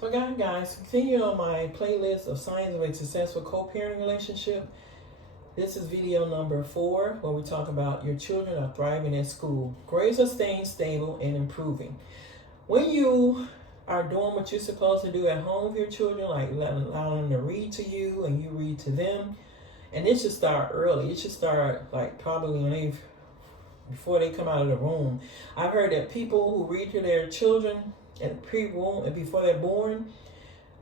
So guys, continue on my playlist of signs of a successful co-parenting relationship. This is video number 4, where we talk about your children are thriving at school. Grades are staying stable and improving. When you are doing what you're supposed to do at home with your children, like allowing them to read to you and you read to them, and it should start early. It should start like probably before they come out of the room. I've heard that people who read to their children at pre-womb and before they're born,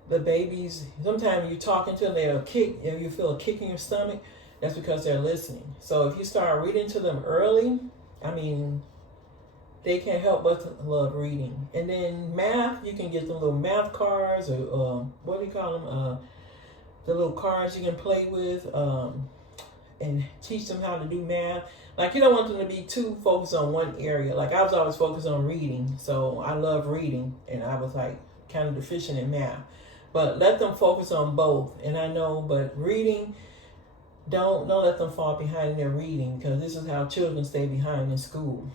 the babies, sometimes you're talking to them, they'll kick, if you feel a kick in your stomach, that's because they're listening. So if you start reading to them early, they can't help but to love reading. And then math, you can get them little math cards or what do you call them? The little cards you can play with and teach them how to do math. Like, you don't want them to be too focused on one area. Like, I was always focused on reading, so I love reading, and I was like kind of deficient in math. But let them focus on both. And I know, but reading, don't let them fall behind in their reading, because this is how children stay behind in school,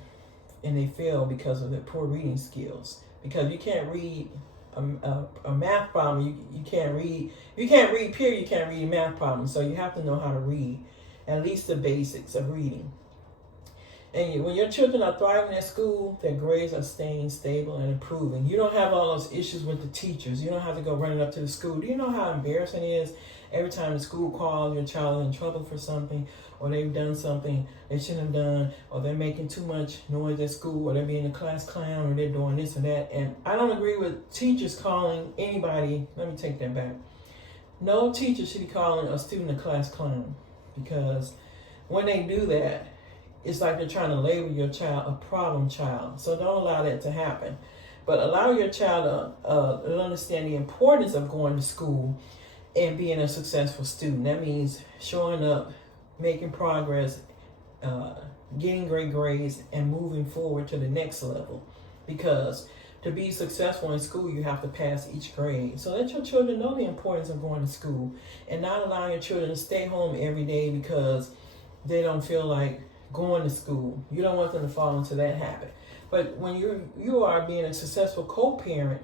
and they fail because of their poor reading skills. Because you can't read a math problem, you can't read. You can't read, period. You can't read a math problem. So you have to know how to read, at least the basics of reading. And when your children are thriving at school, their grades are staying stable and improving. You don't have all those issues with the teachers. You don't have to go running up to the school. Do you know how embarrassing it is every time the school calls your child in trouble for something, or they've done something they shouldn't have done, or they're making too much noise at school, or they're being a class clown, or they're doing this and that. And I don't agree with teachers calling anybody. Let me take that back. No teacher should be calling a student a class clown, because when they do that, it's like they're trying to label your child a problem child. So don't allow that to happen. But allow your child to understand the importance of going to school and being a successful student. That means showing up, making progress, getting great grades, and moving forward to the next level. Because to be successful in school, you have to pass each grade. So let your children know the importance of going to school, and not allowing your children to stay home every day because they don't feel like going to school. You don't want them to fall into that habit. But when you are being a successful co-parent,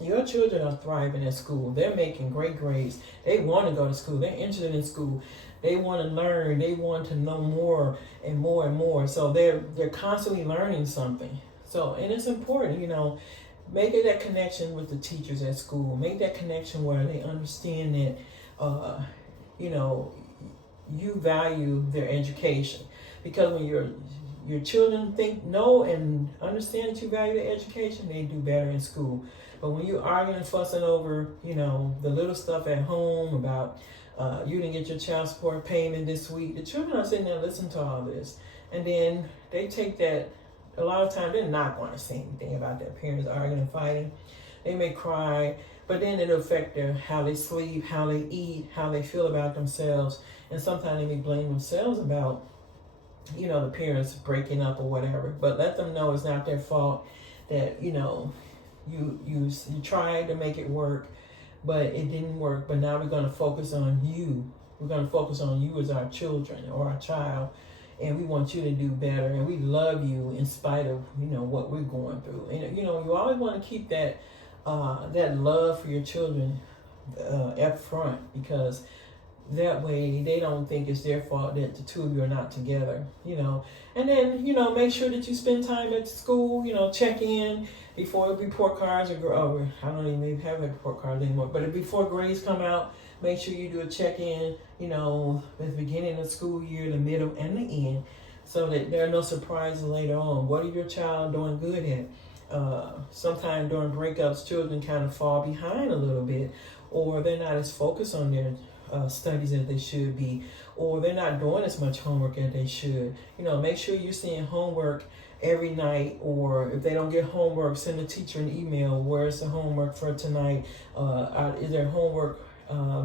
your children are thriving at school. They're making great grades. They want to go to school. They're interested in school. They want to learn. They want to know more and more and more. So they're constantly learning something. So, and it's important, make that connection with the teachers at school. Make that connection where they understand that, you value their education. Because when your children know and understand that you value their education, they do better in school. But when you're arguing and fussing over, the little stuff at home about you didn't get your child support payment this week, the children are sitting there listening to all this. And then they take that, a lot of times they're not going to say anything about their parents arguing and fighting. They may cry, but then it'll affect how they sleep, how they eat, how they feel about themselves. And sometimes they may blame themselves about the parents breaking up or whatever. But let them know it's not their fault, that you tried to make it work, but it didn't work. But now we're going to focus on you. We're going to focus on you as our children or our child, and we want you to do better, and we love you in spite of what we're going through. And you always want to keep that love for your children up front, because that way they don't think it's their fault that the two of you are not together, And then, make sure that you spend time at school, check in before report cards or I don't even have report cards anymore, but before grades come out, make sure you do a check-in, at the beginning of the school year, the middle, and the end, so that there are no surprises later on. What are your child doing good at? Sometimes during breakups, children kind of fall behind a little bit, or they're not as focused on their studies as they should be, or they're not doing as much homework as they should. Make sure you're seeing homework every night, or if they don't get homework, send the teacher an email. Where's the homework for tonight? Is there homework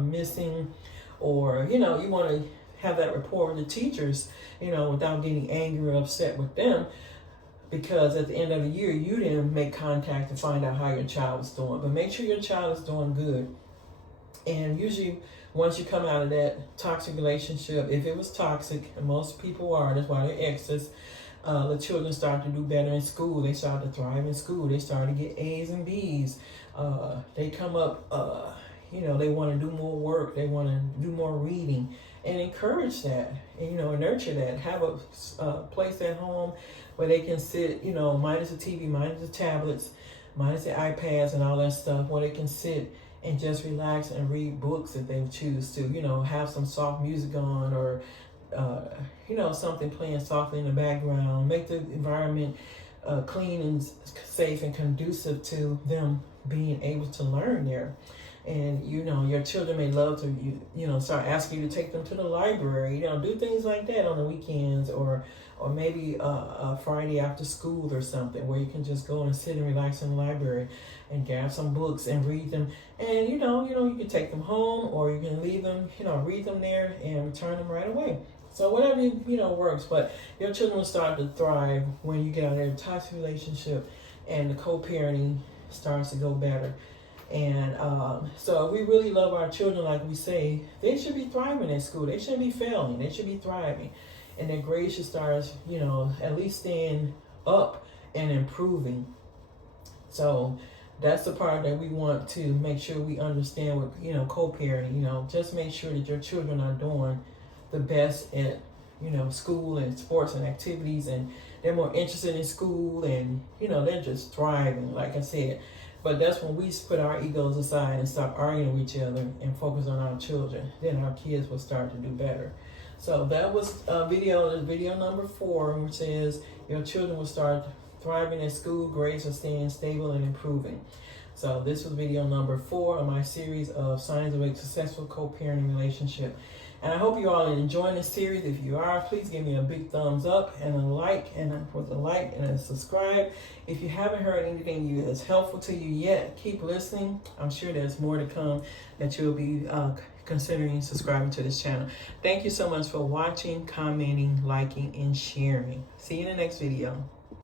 missing? Or, you want to have that rapport with the teachers, without getting angry or upset with them, because at the end of the year, you didn't make contact to find out how your child is doing. But make sure your child is doing good. And usually, once you come out of that toxic relationship, if it was toxic, and most people are, that's why they're exes, the children start to do better in school. They start to thrive in school. They start to get A's and B's. They come up, you know, they want to do more work, they want to do more reading, and encourage that, and, you know, nurture that. Have a place at home where they can sit, you know, minus the TV, minus the tablets, minus the iPads and all that stuff, where they can sit and just relax and read books if they choose to, you know, have some soft music on, or you know, something playing softly in the background. Make the environment clean and safe and conducive to them being able to learn there. And, you know, your children may love to, you know, start asking you to take them to the library, you know, do things like that on the weekends, or maybe a Friday after school or something, where you can just go and sit and relax in the library and grab some books and read them. And, you know, you can take them home, or you can leave them, you know, read them there and return them right away. So whatever, you know, works. But your children will start to thrive when you get out of a toxic relationship and the co-parenting starts to go better. And so if we really love our children, like we say, they should be thriving in school. They shouldn't be failing. They should be thriving. And their grades should start, you know, at least staying up and improving. So that's the part that we want to make sure we understand with, you know, co-parenting. You know, just make sure that your children are doing the best at, you know, school and sports and activities, and they're more interested in school, and, you know, they're just thriving, like I said. But that's when we put our egos aside and stop arguing with each other and focus on our children. Then our kids will start to do better. So that was video number 4, which says your children will start thriving in school, grades are staying stable and improving. So this was video number 4 of my series of signs of a successful co-parenting relationship. And I hope you all are enjoying this series. If you are, please give me a big thumbs up and a like, and a subscribe. If you haven't heard anything that's helpful to you yet, keep listening. I'm sure there's more to come that you'll be considering subscribing to this channel. Thank you so much for watching, commenting, liking, and sharing. See you in the next video.